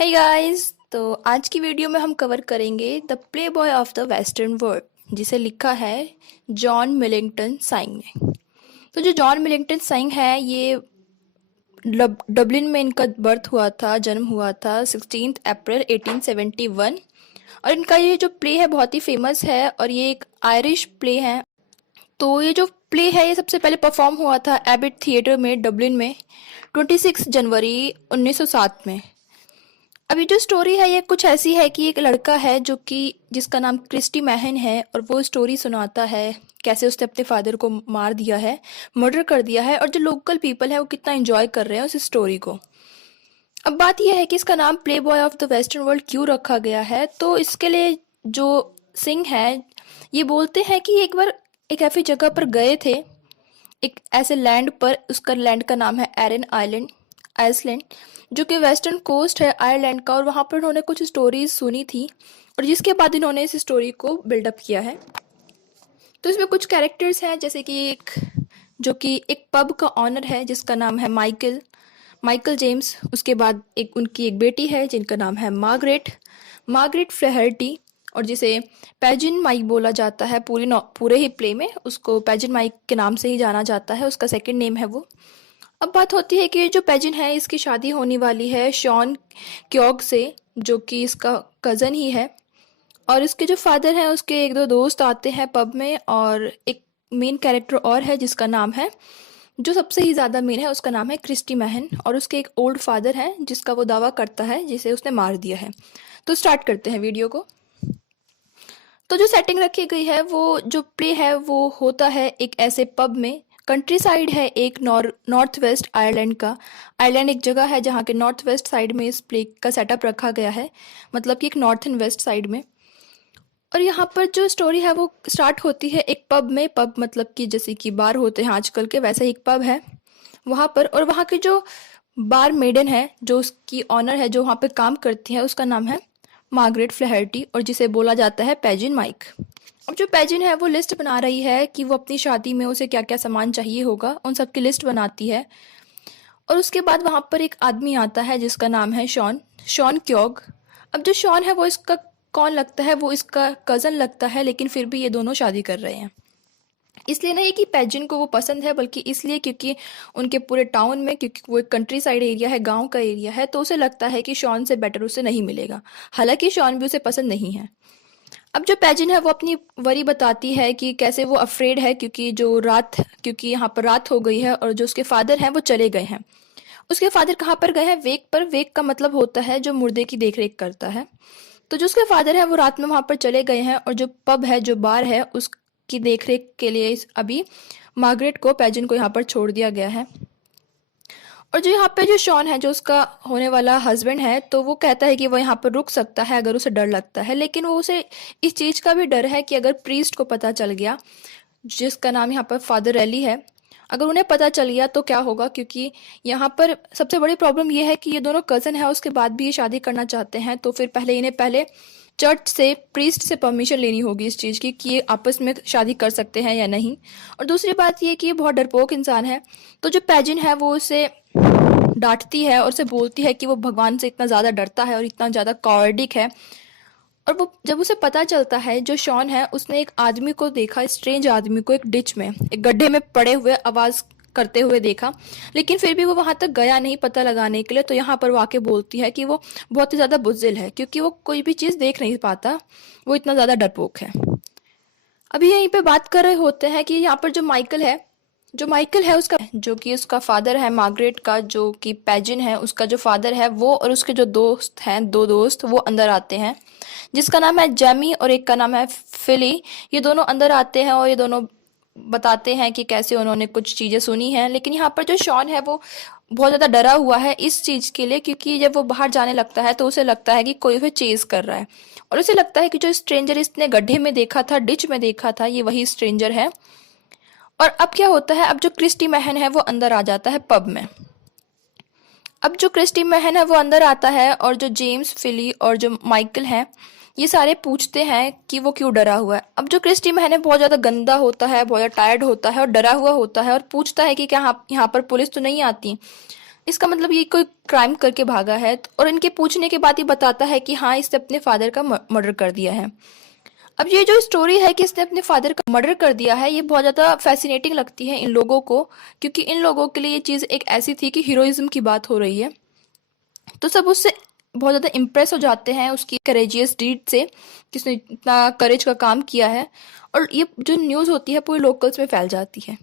Hey guys. तो आज की वीडियो में हम कवर करेंगे the play boy of the western world, जिसे लिखा है जॉन मिलिंगटन साइंग ने। तो जो जॉन मिलिंगटन साइंग है, ये डब्लिन में इनका बर्थ हुआ था, जन्म हुआ था 16 अप्रैल 1871। और इनका ये जो प्ले है बहुत ही फेमस है और ये एक आयरिश प्ले है। तो ये जो प्ले है ये सबसे पहले परफॉर्म हुआ था एबिट थिएटर में डब्लिन में 26 जनवरी 1907 में। अभी जो स्टोरी है ये कुछ ऐसी है कि एक लड़का है जो कि जिसका नाम क्रिस्टी मैहन है, और वो स्टोरी सुनाता है कैसे उसने अपने फादर को मार दिया है, मर्डर कर दिया है, और जो लोकल पीपल है वो कितना एंजॉय कर रहे हैं उस स्टोरी को। अब बात यह है कि इसका नाम play boy of the western world क्यों रखा गया है। तो इसके लिए जो सिंह है ये बोलते हैं कि एक बार एक ऐसी जगह पर गए थे, एक ऐसे लैंड पर, उसका लैंड का नाम है एरन आइलैंड, आइसलैंड, जो कि वेस्टर्न कोस्ट है आयरलैंड का। और वहाँ पर उन्होंने कुछ स्टोरीज सुनी थी और जिसके बाद इन्होंने इस स्टोरी को बिल्डअप किया है। तो इसमें कुछ कैरेक्टर्स हैं, जैसे कि जो कि एक पब का ऑनर है जिसका नाम है माइकल माइकल जेम्स। उसके बाद उनकी एक बेटी है जिनका नाम है मार्गरेट मार्गरेट फ्लेहर्टी, और जिसे पैजिन माइक बोला जाता है। पूरे ही प्ले में उसको पैजिन माइक के नाम से ही जाना जाता है, उसका सेकंड नेम है वो। अब बात होती है कि जो पैजिन है इसकी शादी होने वाली है शॉन क्योग से, जो कि इसका कज़न ही है। और इसके जो फादर हैं उसके एक दो दोस्त आते हैं पब में, और एक मेन कैरेक्टर और है जिसका नाम है, जो सबसे ही ज़्यादा मेन है, उसका नाम है क्रिस्टी मैहन। और उसके एक ओल्ड फादर है जिसका वो दावा करता है जिसे उसने मार दिया है। तो स्टार्ट करते हैं वीडियो को। तो जो सेटिंग रखी गई है, वो जो प्ले है वो होता है एक ऐसे पब में। कंट्री साइड है एक नॉर्थ वेस्ट आयरलैंड का। आयरलैंड एक जगह है जहाँ के नॉर्थ वेस्ट साइड में इस प्ले का सेटअप रखा गया है, मतलब कि एक नॉर्थ एंड वेस्ट साइड में। और यहाँ पर जो स्टोरी है वो स्टार्ट होती है एक पब में। पब मतलब कि जैसे कि बार होते हैं आजकल के, वैसे ही एक पब है वहाँ पर। और वहाँ की जो बार मेडन है, जो उसकी ऑनर है, जो वहाँ पे काम करती है, उसका नाम है मार्गरेट फ्लैहर्टी, और जिसे बोला जाता है पैजिन माइक। अब जो पैजिन है वो लिस्ट बना रही है कि वो अपनी शादी में उसे क्या क्या सामान चाहिए होगा, उन सब की लिस्ट बनाती है। और उसके बाद वहाँ पर एक आदमी आता है जिसका नाम है शॉन शॉन क्योग। अब जो शॉन है वो इसका कौन लगता है, वो इसका कज़न लगता है, लेकिन फिर भी ये दोनों शादी कर रहे हैं। इसलिए नहीं कि पैजिन को वो पसंद है, बल्कि इसलिए क्योंकि उनके पूरे टाउन में, क्योंकि वो एक कंट्री साइड एरिया है, गांव का एरिया है, तो उसे लगता है कि शॉन से बेटर उसे नहीं मिलेगा। हालांकि शॉन भी उसे पसंद नहीं है। अब जो पैजिन है वो अपनी वरी बताती है कि कैसे वो अफ्रेड है, क्योंकि यहाँ पर रात हो गई है और जो उसके फादर हैं वो चले गए हैं। उसके फादर कहाँ पर गए हैं? वेक पर। वेक का मतलब होता है जो मुर्दे की देखरेख करता है। तो जो उसके फादर है वो रात में वहाँ पर चले गए हैं, और जो पब है, जो बार है, उसकी देखरेख के लिए अभी मार्गरेट को, पैजिन को, यहाँ पर छोड़ दिया गया है। और जो यहाँ पे जो शॉन है, जो उसका होने वाला हस्बैंड है, तो वो कहता है कि वो यहाँ पर रुक सकता है अगर उसे डर लगता है। लेकिन वो उसे इस चीज़ का भी डर है कि अगर प्रीस्ट को पता चल गया, जिसका नाम यहाँ पर फादर रैली है, अगर उन्हें पता चल गया तो क्या होगा। क्योंकि यहाँ पर सबसे बड़ी प्रॉब्लम ये है कि ये दोनों कज़न है, उसके बाद भी ये शादी करना चाहते हैं, तो फिर पहले चर्च से, प्रीस्ट से परमिशन लेनी होगी इस चीज़ की कि ये आपस में शादी कर सकते हैं या नहीं। और दूसरी बात ये कि ये बहुत डरपोक इंसान है। तो जो पैजिन है वो उसे डांटती है और उसे बोलती है कि वो भगवान से इतना ज़्यादा डरता है और इतना ज़्यादा कॉवर्डिक है। और वो जब उसे पता चलता है, जो शॉन है उसने एक आदमी को देखा, स्ट्रेंज आदमी को, एक डिच में, एक गड्ढे में पड़े हुए आवाज़ करते हुए देखा, लेकिन फिर भी वो वहां तक गया नहीं पता लगाने के लिए। तो यहाँ पर वो आके बोलती है कि वो बहुत ही ज़्यादा बुज़दिल है, क्योंकि वो कोई भी चीज़ देख नहीं पाता, वो इतना ज़्यादा डरपोक है। अभी यहीं पे बात कर रहे होते हैं कि यहाँ पर जो माइकल है उसका, जो कि उसका फादर है मार्गरेट का, जो कि पैजिन है उसका जो फादर है, वो और उसके जो दोस्त हैं, दो दोस्त, वो अंदर आते हैं, जिसका नाम है जेमी और एक का नाम है फिली। ये दोनों अंदर आते हैं और ये दोनों बताते हैं कि कैसे उन्होंने कुछ चीज़ें सुनी हैं। लेकिन यहाँ पर जो शॉन है वो बहुत ज़्यादा डरा हुआ है इस चीज़ के लिए, क्योंकि जब वो बाहर जाने लगता है तो उसे लगता है कि कोई उसे चेज कर रहा है, और उसे लगता है कि जो स्ट्रेंजर इसने गड्ढे में देखा था, डिच में देखा था, ये वही स्ट्रेंजर है। और अब क्या होता है, अब जो क्रिस्टी मैहन है वो अंदर आ जाता है पब में। अब जो क्रिस्टी मैहन है वो अंदर आता है, और जो जेम्स, फिली और जो माइकल हैं, ये सारे पूछते हैं कि वो क्यों डरा हुआ है। अब जो क्रिस्टी मैहन है बहुत ज़्यादा गंदा होता है, बहुत ज़्यादा टायर्ड होता है और डरा हुआ होता है, और पूछता है कि क्या यहाँ पर पुलिस तो नहीं आती। इसका मतलब ये कोई क्राइम करके भागा है, और इनके पूछने के बाद ये बताता है कि हाँ, इसने अपने फादर का मर्डर कर दिया है। अब ये जो स्टोरी है कि इसने अपने फादर का मर्डर कर दिया है, ये बहुत ज़्यादा फैसिनेटिंग लगती है इन लोगों को, क्योंकि इन लोगों के लिए ये चीज़ एक ऐसी थी कि हीरोइज्म की बात हो रही है। तो सब उससे बहुत ज़्यादा इम्प्रेस हो जाते हैं उसकी करेजियस डीड से, किसने इतना करेज का काम किया है। और ये जो न्यूज़ होती है पूरे लोकल्स में फैल जाती है।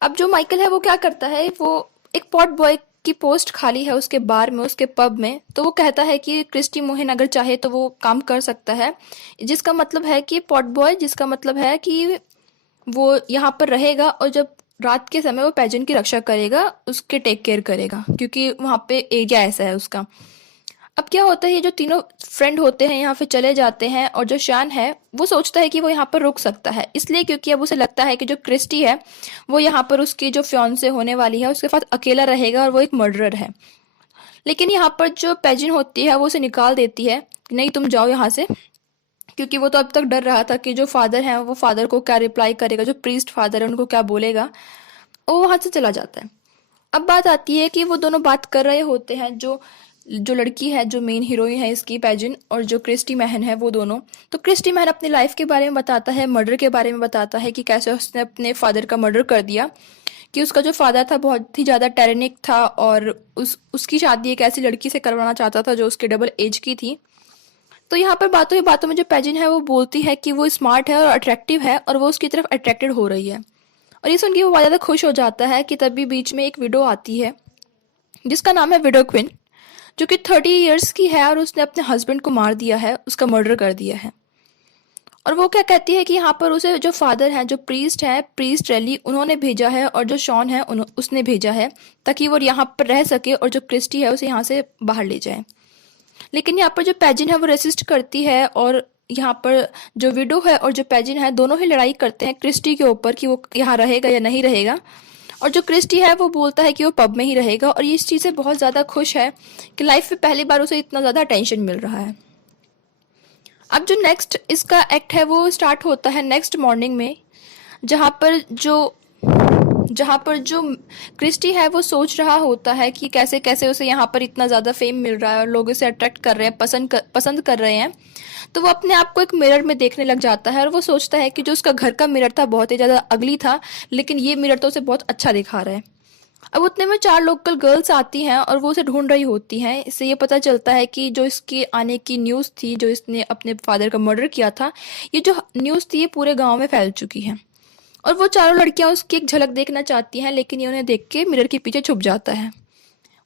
अब जो माइकल है वो क्या करता है, वो एक पॉट बॉय की पोस्ट खाली है उसके बार में, उसके पब में, तो वो कहता है कि क्रिस्टी मोहन अगर चाहे तो वो काम कर सकता है, जिसका मतलब है कि पॉट बॉय, जिसका मतलब है कि वो यहाँ पर रहेगा और जब रात के समय वो पैजेंट की रक्षा करेगा, उसके टेक केयर करेगा, क्योंकि वहाँ पे एरिया ऐसा है उसका। अब क्या होता है, ये जो तीनों फ्रेंड होते हैं यहाँ पे चले जाते हैं, और जो शान है वो सोचता है कि वो यहाँ पर रुक सकता है, इसलिए क्योंकि अब उसे लगता है कि जो क्रिस्टी है वो यहाँ पर उसकी जो फियांसे होने वाली है उसके साथ अकेला रहेगा, और वो एक मर्डरर है। लेकिन यहाँ पर जो पैजिन होती है वो उसे निकाल देती है, नहीं तुम जाओ यहाँ से, क्योंकि वो तो अब तक डर रहा था कि जो फादर है वो फादर को क्या रिप्लाई करेगा, जो प्रीस्ट फादर है उनको क्या बोलेगा। वो वहां से चला जाता है। अब बात आती है कि वो दोनों बात कर रहे होते हैं, जो जो लड़की है, जो मेन हीरोइन है इसकी पैजिन, और जो क्रिस्टी महन है, वो दोनों। तो क्रिस्टी महन अपनी लाइफ के बारे में बताता है, मर्डर के बारे में बताता है कि कैसे उसने अपने फादर का मर्डर कर दिया, कि उसका जो फादर था बहुत ही ज़्यादा टेरनिक था, और उसकी शादी एक ऐसी लड़की से करवाना चाहता था जो उसके डबल एज की थी। तो यहाँ पर बातों ही बातों में जो पैजिन है वो बोलती है कि वो स्मार्ट है और अट्रैक्टिव है, और वो उसकी तरफ अट्रैक्टेड हो रही है। और ये सुन के वो बहुत ज़्यादा खुश हो जाता है कि तभी बीच में एक विडो आती है जिसका नाम है विडो क्विन, जो कि 30 ईयर्स की है, और उसने अपने हस्बैंड को मार दिया है, उसका मर्डर कर दिया है। और वो क्या कहती है कि यहाँ पर उसे जो फादर है, जो प्रीस्ट है, प्रीस्ट रैली, उन्होंने भेजा है, और जो शॉन है उसने भेजा है, ताकि वो यहाँ पर रह सके और जो क्रिस्टी है उसे यहाँ से बाहर ले जाए। लेकिन यहाँ पर जो पैजिन है वो रेसिस्ट करती है, और यहाँ पर जो विडो है और जो पैजिन है दोनों ही लड़ाई करते हैं क्रिस्टी के ऊपर कि वो यहाँ रहेगा या नहीं रहेगा। और जो क्रिस्टी है वो बोलता है कि वो पब में ही रहेगा, और ये इस चीज़ से बहुत ज़्यादा खुश है कि लाइफ में पहली बार उसे इतना ज़्यादा अटेंशन मिल रहा है। अब जो नेक्स्ट इसका एक्ट है वो स्टार्ट होता है नेक्स्ट मॉर्निंग में, जहाँ पर जो जहाँ पर जो क्रिस्टी है वो सोच रहा होता है कि कैसे कैसे उसे यहाँ पर इतना ज़्यादा फेम मिल रहा है और लोग उसे अट्रैक्ट कर रहे हैं, पसंद कर रहे हैं। तो वो अपने आप को एक मिरर में देखने लग जाता है, और वो सोचता है कि जो उसका घर का मिरर था बहुत ही ज़्यादा अगली था, लेकिन ये मिरर तो उसे बहुत अच्छा दिखा रहा है। अब उतने में 4 लोकल गर्ल्स आती हैं और वो उसे ढूंढ रही होती हैं। इससे ये पता चलता है कि जो इसके आने की न्यूज़ थी, जो इसने अपने फादर का मर्डर किया था, ये जो न्यूज़ थी ये पूरे गांव में फैल चुकी है। और वो चारों लड़कियां उसकी एक झलक देखना चाहती हैं, लेकिन ये उन्हें देख के मिरर के पीछे छुप जाता है।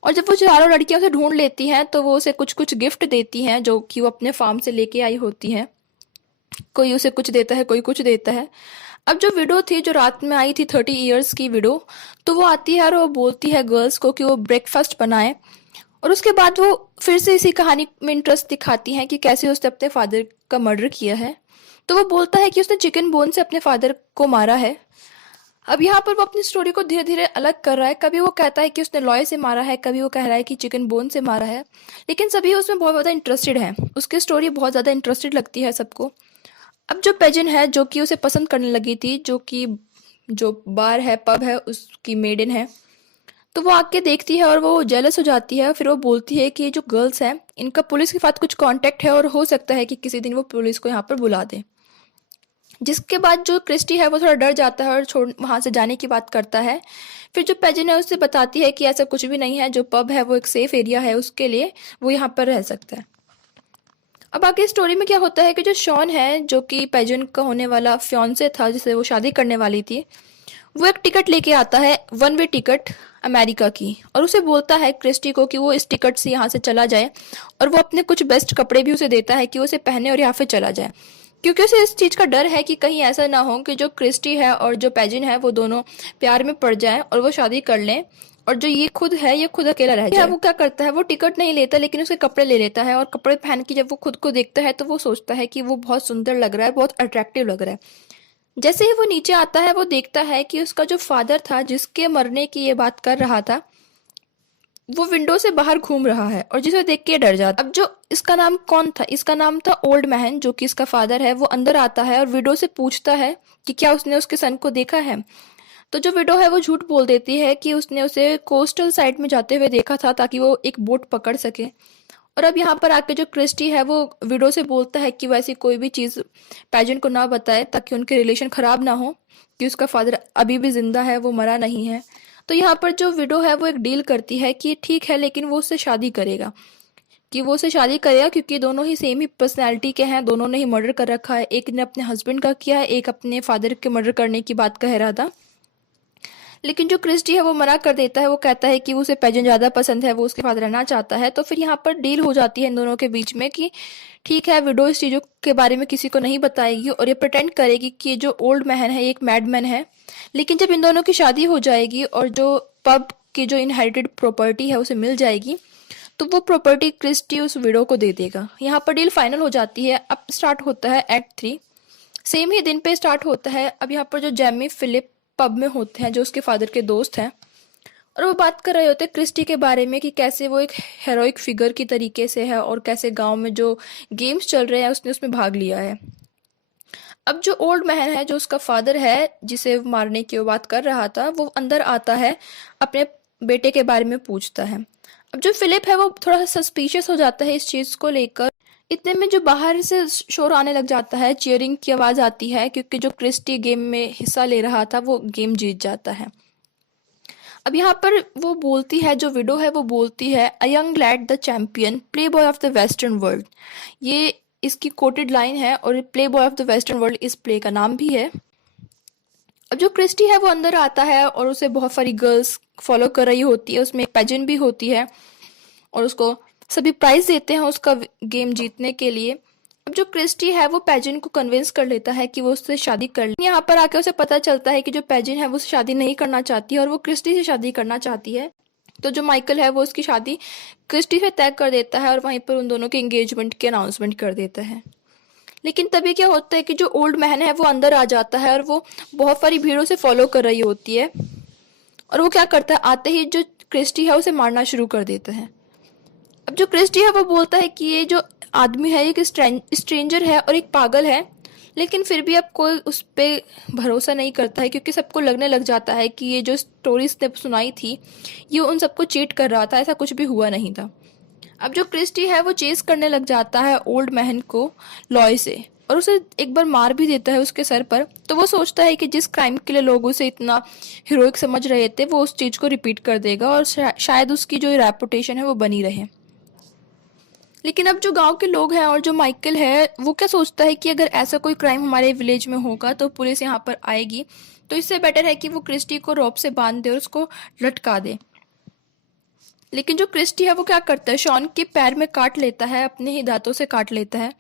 और जब वो चारों लड़कियां उसे ढूंढ लेती हैं तो वो उसे कुछ कुछ गिफ्ट देती हैं, जो कि वो अपने फार्म से लेके आई होती हैं। कोई उसे कुछ देता है, कोई कुछ देता है। अब जो विडो थी, जो रात में आई थी 30 ईयर्स की विडो, तो वो आती है और वो बोलती है गर्ल्स को कि वो ब्रेकफास्ट बनाए। और उसके बाद वो फिर से इसी कहानी में इंटरेस्ट दिखाती हैं कि कैसे उसने अपने फादर का मर्डर किया है। तो वो बोलता है कि उसने चिकन बोन से अपने फादर को मारा है। अब यहाँ पर वो अपनी स्टोरी को धीरे धीरे अलग कर रहा है। कभी वो कहता है कि उसने लॉय से मारा है, कभी वो कह रहा है कि चिकन बोन से मारा है, लेकिन सभी उसमें बहुत ज़्यादा इंटरेस्टेड हैं। उसकी स्टोरी बहुत ज़्यादा इंटरेस्टेड लगती है सबको। अब जो पेजन है, जो कि उसे पसंद करने लगी थी, जो कि जो बार है, पब है, उसकी मेडन है, तो वो आके देखती है और वो जेलस हो जाती है। फिर वो बोलती है कि ये जो गर्ल्स हैं इनका पुलिस के साथ कुछ कांटेक्ट है, और हो सकता है कि किसी दिन वो पुलिस को यहाँ पर बुला दे। जिसके बाद जो क्रिस्टी है वो थोड़ा डर जाता है और छोड़ वहाँ से जाने की बात करता है। फिर जो पेजन है उससे बताती है कि ऐसा कुछ भी नहीं है, जो पब है वो एक सेफ एरिया है उसके लिए, वो यहाँ पर रह सकता है। अब आगे स्टोरी में क्या होता है कि जो शॉन है, जो कि पेजन का होने वाला फियांसे था जिसे वो शादी करने वाली थी, वो एक टिकट लेके आता है, 1 वे टिकट अमेरिका की, और उसे बोलता है क्रिस्टी को कि वो इस टिकट से यहाँ से चला जाए, और वो अपने कुछ बेस्ट कपड़े भी उसे देता है कि वो उसे पहने और यहाँ से चला जाए, क्योंकि उसे इस चीज़ का डर है कि कहीं ऐसा ना हो कि जो क्रिस्टी है और जो पेजिन है वो दोनों प्यार में पड़ जाएं और वो शादी कर लें, और जो ये खुद है ये खुद अकेला रह जाए। वो क्या करता है, वो टिकट नहीं लेता लेकिन उसके कपड़े ले लेता है, और कपड़े पहन के जब वो खुद को देखता है तो वो सोचता है कि वो बहुत सुंदर लग रहा है, बहुत अट्रैक्टिव लग रहा है। जैसे ही वो नीचे आता है वो देखता है कि उसका जो फादर था, जिसके मरने की ये बात कर रहा था, वो विंडो से बाहर घूम रहा है, और जिसे देख के डर जाता। अब जो इसका नाम कौन था, इसका नाम था ओल्ड मैन, जो कि इसका फादर है। वो अंदर आता है और विडो से पूछता है कि क्या उसने उसके सन को देखा है। तो जो विडो है वो झूठ बोल देती है कि उसने उसे कोस्टल साइड में जाते हुए देखा था ताकि वो एक बोट पकड़ सके। और अब यहाँ पर आके जो क्रिस्टी है वो विडो से बोलता है कि वैसी कोई भी चीज़ पैजेंट को ना बताए ताकि उनके रिलेशन खराब ना हो, कि उसका फादर अभी भी जिंदा है, वो मरा नहीं है। तो यहाँ पर जो विडो है वो एक डील करती है कि ठीक है, लेकिन वो उससे शादी करेगा, कि वो उससे शादी करेगा क्योंकि दोनों ही सेम ही पर्सनैलिटी के हैं, दोनों ने ही मर्डर कर रखा है। एक ने अपने हस्बैंड का किया है, एक अपने फादर के मर्डर करने की बात कह रहा था। लेकिन जो क्रिस्टी है वो मना कर देता है, वो कहता है कि उसे पेजेंट ज़्यादा पसंद है, वो उसके साथ रहना चाहता है। तो फिर यहाँ पर डील हो जाती है इन दोनों के बीच में कि ठीक है, विडो इस चीज़ों के बारे में किसी को नहीं बताएगी और ये प्रिटेंड करेगी कि ये जो ओल्ड मैन है ये एक मैडमैन है। लेकिन जब इन दोनों की शादी हो जाएगी और जो पब की जो इनहेरिटेड प्रॉपर्टी है उसे मिल जाएगी, तो वो प्रॉपर्टी क्रिस्टी उस विडो को दे देगा। यहाँ पर डील फाइनल हो जाती है। अब स्टार्ट होता है एक्ट 3। सेम ही दिन पे स्टार्ट होता है। अब यहाँ पर जो जेमी फिलिप पब में होते हैं, जो उसके फादर के दोस्त हैं, और वो बात कर रहे होते हैं क्रिस्टी के बारे में कि कैसे वो एक हेरोइक फिगर की तरीके से है और कैसे गांव में जो गेम्स चल रहे हैं उसने उसमें भाग लिया है। अब जो ओल्ड मैन है, जो उसका फादर है जिसे मारने की वो बात कर रहा था, वो अंदर आता है, अपने बेटे के बारे में पूछता है। अब जो फिलिप है वो थोड़ा सा सस्पिशियस हो जाता है इस चीज़ को लेकर। इतने में जो बाहर से शोर आने लग जाता है, चीयरिंग की आवाज़ आती है, क्योंकि जो क्रिस्टी गेम में हिस्सा ले रहा था वो गेम जीत जाता है। अब यहाँ पर वो बोलती है, जो विडो है वो बोलती है, a young lead the champion, play boy of the western world. ये इसकी कोटेड लाइन है और play boy of the western world इस प्ले का नाम भी है। अब जो क्रिस्टी है वो अंदर आता है और उसे बहुत सारी गर्ल्स फॉलो कर रही होती है, उसमें एक पेजेंट भी होती है और उसको सभी प्राइज देते हैं उसका गेम जीतने के लिए। अब जो क्रिस्टी है वो पेजेंट को कन्विंस कर लेता है कि वो उससे शादी कर ले। यहाँ पर आके उसे पता चलता है कि जो पेजेंट है वो उससे शादी नहीं करना चाहती है और वो क्रिस्टी से शादी करना चाहती है। तो जो माइकल है वो उसकी शादी क्रिस्टी से तय कर देता है और वहीं पर उन दोनों के एंगेजमेंट की अनाउंसमेंट कर देता है। लेकिन तभी क्या होता है कि जो ओल्ड मैन है वो अंदर आ जाता है और वो बहुत सारी भीड़ों से फॉलो कर रही होती है, और वो क्या करता है, आते ही जो क्रिस्टी है उसे मारना शुरू कर देता है। अब जो क्रिस्टी है वो बोलता है कि ये जो आदमी है एक स्ट्रेंजर है और एक पागल है, लेकिन फिर भी अब कोई उस पर भरोसा नहीं करता है, क्योंकि सबको लगने लग जाता है कि ये जो स्टोरी इसने सुनाई थी ये उन सबको चीट कर रहा था, ऐसा कुछ भी हुआ नहीं था। अब जो क्रिस्टी है वो चेस करने लग जाता है ओल्ड मैन को लॉय से, और उसे एक बार मार भी देता है उसके सर पर। तो वो सोचता है कि जिस क्राइम के लिए लोग उसे इतना हीरोइक समझ रहे थे वो उस चीज़ को रिपीट कर देगा और शायद उसकी जो रेपुटेशन है वो बनी रहे। लेकिन अब जो गांव के लोग हैं और जो माइकल है वो क्या सोचता है कि अगर ऐसा कोई क्राइम हमारे विलेज में होगा तो पुलिस यहाँ पर आएगी, तो इससे बेटर है कि वो क्रिस्टी को रोप से बांध दे और उसको लटका दे। लेकिन जो क्रिस्टी है वो क्या करता है, शॉन के पैर में काट लेता है, अपने ही दांतों से काट लेता है,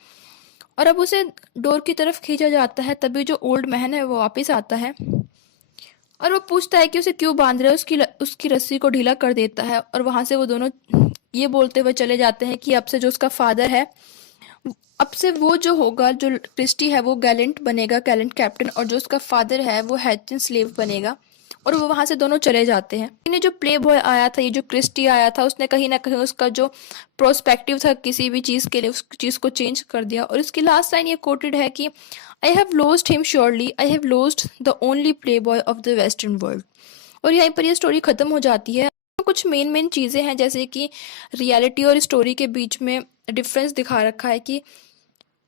और अब उसे डोर की तरफ खींचा जाता है। तभी जो ओल्ड मैन है वो वापस आता है और वो पूछता है कि उसे क्यों बांध रहे हैं। उसकी रस्सी को ढीला कर देता है और वहां से वो दोनों ये बोलते हुए चले जाते हैं कि अब से जो उसका फादर है, अब से वो जो होगा, जो क्रिस्टी है वो गैलेंट बनेगा, गैलेंट कैप्टन, और जो उसका फादर है वो हैचन स्लेव बनेगा। और वो वहां से दोनों चले जाते हैं। ये जो प्ले बॉय आया था, ये जो क्रिस्टी आया था, उसने कहीं ना कहीं उसका जो प्रोस्पेक्टिव था किसी भी चीज़ के लिए, उस चीज़ को चेंज कर दिया। और इसकी लास्ट लाइन ये कोटेड है कि I have lost him surely, I have lost the only play boy of the western world. और यहीं पर ये स्टोरी खत्म हो जाती है। कुछ मेन चीज़ें हैं, जैसे कि रियलिटी और स्टोरी के बीच में डिफरेंस दिखा रखा है कि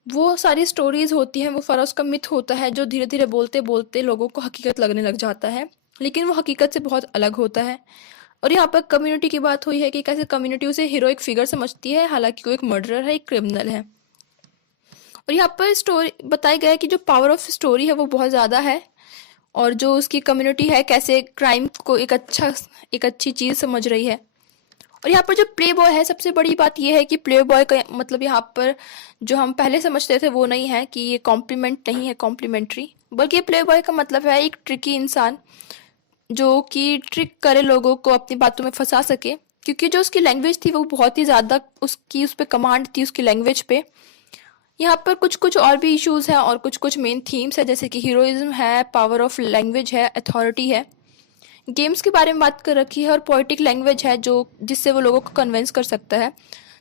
वो सारी स्टोरीज होती हैं वो फराज का मिथ होता है, जो धीरे धीरे बोलते बोलते लोगों को हकीकत लगने लग जाता है, लेकिन वो हकीकत से बहुत अलग होता है। और यहाँ पर कम्युनिटी की बात हुई है कि कैसे कम्युनिटी उसे हीरोइक फिगर समझती है, हालांकि वो एक मर्डरर है, एक क्रिमिनल है। और यहाँ पर स्टोरी बताया गया है कि जो पावर ऑफ स्टोरी है वो बहुत ज़्यादा है, और जो उसकी कम्युनिटी है कैसे क्राइम को एक अच्छी चीज़ समझ रही है। और यहाँ पर जो प्ले बॉय है, सबसे बड़ी बात यह है कि प्ले बॉय का मतलब यहाँ पर जो हम पहले समझते थे वो नहीं है कि ये कॉम्प्लीमेंट नहीं है, कॉम्प्लीमेंट्री, बल्कि प्ले बॉय का मतलब है एक ट्रिकी इंसान जो कि ट्रिक करे, लोगों को अपनी बातों में फंसा सके, क्योंकि जो उसकी लैंग्वेज थी वो बहुत ही ज़्यादा उस पर कमांड थी उसकी लैंग्वेज पे। यहाँ पर कुछ कुछ और भी इश्यूज हैं और कुछ कुछ मेन थीम्स है, जैसे कि हीरोइज्म है, पावर ऑफ लैंग्वेज है, अथॉरिटी है, गेम्स के बारे में बात कर रखी है, और पोइटिक लैंग्वेज है जो जिससे वो लोगों को कन्विंस कर सकता है।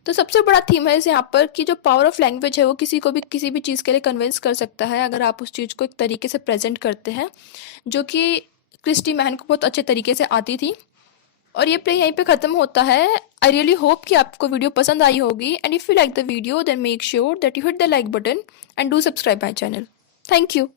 तो सबसे बड़ा थीम है इस यहाँ पर कि जो पावर ऑफ लैंग्वेज है वो किसी को भी किसी भी चीज़ के लिए कन्विंस कर सकता है, अगर आप उस चीज़ को एक तरीके से प्रेजेंट करते हैं जो कि क्रिस्टी मैन को बहुत अच्छे तरीके से आती थी। और ये प्ले यहीं पे ख़त्म होता है। आई रियली होप कि आपको वीडियो पसंद आई होगी, and if you like the video then make sure that you hit the like button and do subscribe my channel. Thank you.